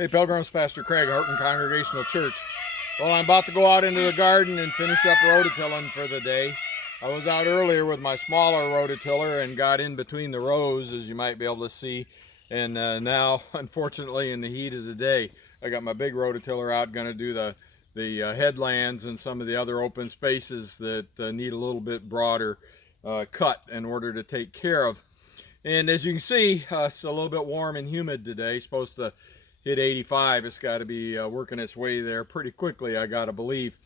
Hey Pilgrims, Pastor Craig, Horton Congregational Church. Well, I'm about to go out into the garden and finish up rototilling for the day. I was out earlier with my smaller rototiller and got in between the rows, as you might be able to see. And now, unfortunately, in the heat of the day, I got my big rototiller out, going to do the headlands and some of the other open spaces that need a little bit broader cut in order to take care of. And as you can see, it's a little bit warm and humid today. It's supposed to hit 85. It's got to be working its way there pretty quickly, I got to believe.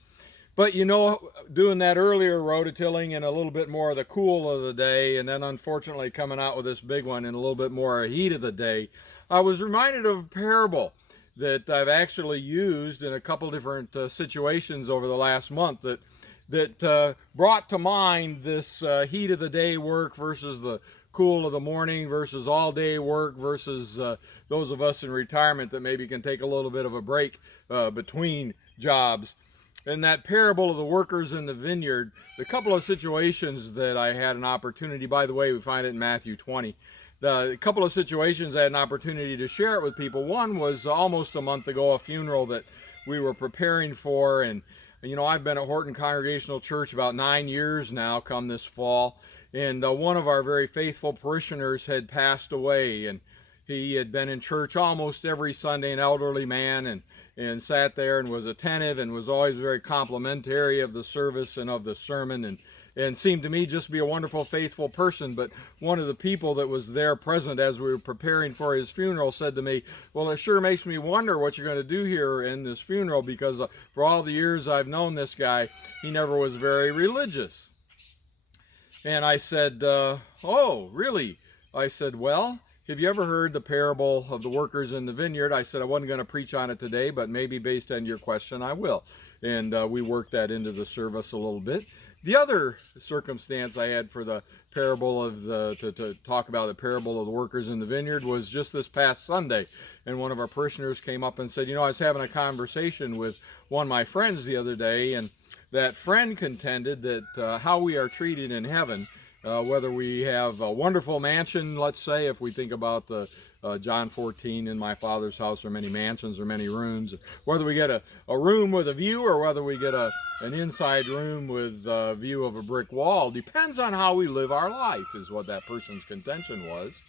But you know, doing that earlier rototilling in a little bit more of the cool of the day, and then unfortunately coming out with this big one in a little bit more heat of the day, I was reminded of a parable that I've actually used in a couple different situations over the last month that brought to mind this heat of the day work versus the cool of the morning versus all day work versus those of us in retirement that maybe can take a little bit of a break between jobs. In that parable of the workers in the vineyard, the couple of situations that I had an opportunity, by the way, we find it in Matthew 20. The couple of situations I had an opportunity to share it with people. One was almost a month ago, a funeral that we were preparing for. And, you know, I've been at Horton Congregational Church about 9 years now, come this fall. And one of our very faithful parishioners had passed away. And he had been in church almost every Sunday, an elderly man, and sat there and was attentive and was always very complimentary of the service and of the sermon, and seemed to me just to be a wonderful, faithful person. But one of the people that was there present as we were preparing for his funeral said to me, well, it sure makes me wonder what you're going to do here in this funeral, because for all the years I've known this guy, he never was very religious. And I said, oh, really? I said, well, have you ever heard the parable of the workers in the vineyard? I said I wasn't going to preach on it today, but maybe based on your question, I will. And we worked that into the service a little bit. The other circumstance I had for the parable of to talk about the parable of the workers in the vineyard was just this past Sunday. And one of our parishioners came up and said, you know, I was having a conversation with one of my friends the other day, and that friend contended that how we are treated in heaven, whether we have a wonderful mansion, let's say, if we think about the John 14, in my Father's house are many mansions or many rooms, whether we get a room with a view or whether we get an inside room with a view of a brick wall, depends on how we live our life, is what that person's contention was.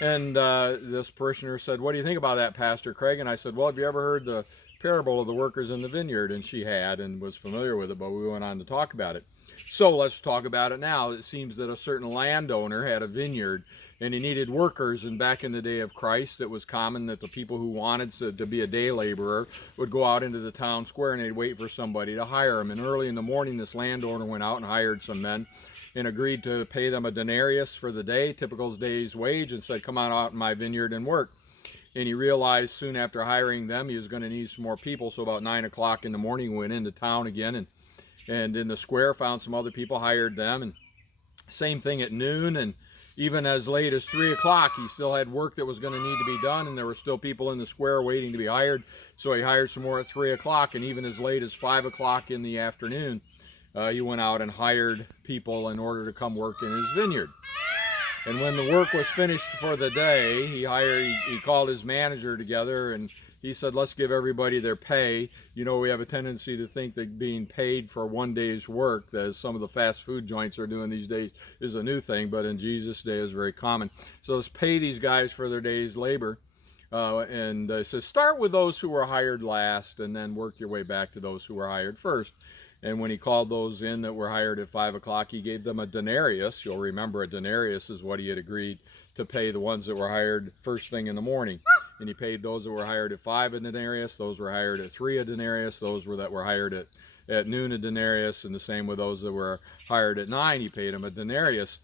And this parishioner said, what do you think about that, Pastor Craig? And I said, well, have you ever heard the parable of the workers in the vineyard? And she had and was familiar with it, but we went on to talk about it. So let's talk about it now. It seems that a certain landowner had a vineyard and he needed workers. And back in the day of Christ, it was common that the people who wanted to be a day laborer would go out into the town square and they'd wait for somebody to hire them. And early in the morning, this landowner went out and hired some men and agreed to pay them a denarius for the day, typical day's wage, and said, come on out in my vineyard and work. And he realized soon after hiring them, he was going to need some more people. So about 9 o'clock in the morning, he went into town again and in the square found some other people, hired them, and same thing at noon, and even as late as 3 o'clock he still had work that was going to need to be done, and there were still people in the square waiting to be hired. So he hired some more at 3 o'clock, and even as late as 5 o'clock in the afternoon he went out and hired people in order to come work in his vineyard. And when the work was finished for the day, he called his manager together and he said, let's give everybody their pay. You know, we have a tendency to think that being paid for one day's work, as some of the fast food joints are doing these days, is a new thing, but in Jesus' day is very common. So let's pay these guys for their day's labor. And he says, start with those who were hired last and then work your way back to those who were hired first. And when he called those in that were hired at 5 o'clock, he gave them a denarius. You'll remember a denarius is what he had agreed to pay the ones that were hired first thing in the morning. And he paid those that were hired at 5 a denarius, those were hired at 3 a denarius, those that were hired at noon a denarius, and the same with those that were hired at 9, he paid them a denarius.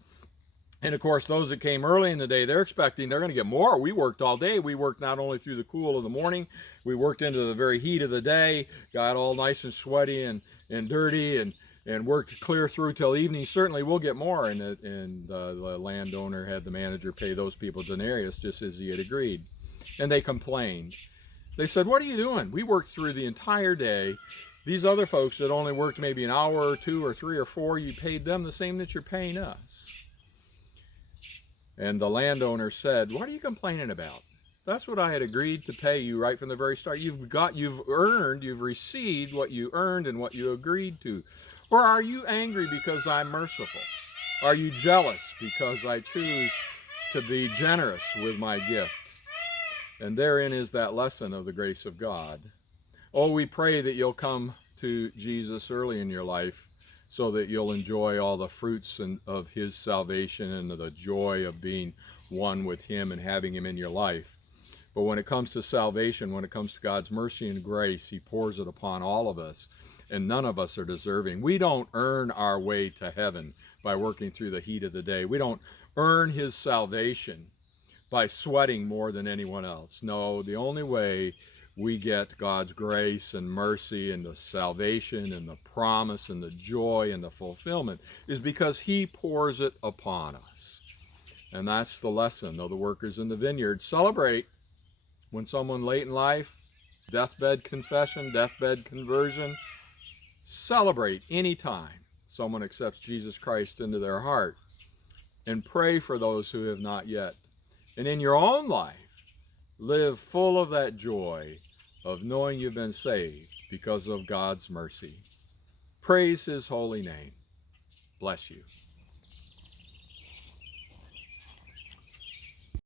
And of course, those that came early in the day, they're expecting they're going to get more. We worked all day. We worked not only through the cool of the morning, we worked into the very heat of the day, got all nice and sweaty and dirty, and worked clear through till evening. Certainly we'll get more. And the landowner had the manager pay those people denarius just as he had agreed. And they complained. They said, what are you doing? We worked through the entire day. These other folks that only worked maybe an hour or 2 or 3 or 4, you paid them the same that you're paying us. And the landowner said, what are you complaining about? That's what I had agreed to pay you right from the very start. You've received what you earned and what you agreed to. Or are you angry because I'm merciful? Are you jealous because I choose to be generous with my gift? And therein is that lesson of the grace of God. Oh, we pray that you'll come to Jesus early in your life so that you'll enjoy all the fruits of his salvation and the joy of being one with him and having him in your life. But when it comes to salvation, when it comes to God's mercy and grace, he pours it upon all of us, and none of us are deserving. We don't earn our way to heaven by working through the heat of the day. We don't earn his salvation by sweating more than anyone else. No, the only way we get God's grace and mercy and the salvation and the promise and the joy and the fulfillment is because he pours it upon us. And that's the lesson of the workers in the vineyard. Celebrate when someone late in life, deathbed confession, deathbed conversion, celebrate anytime someone accepts Jesus Christ into their heart, and pray for those who have not yet. And in your own life, live full of that joy of knowing you've been saved because of God's mercy. Praise his holy name. Bless you.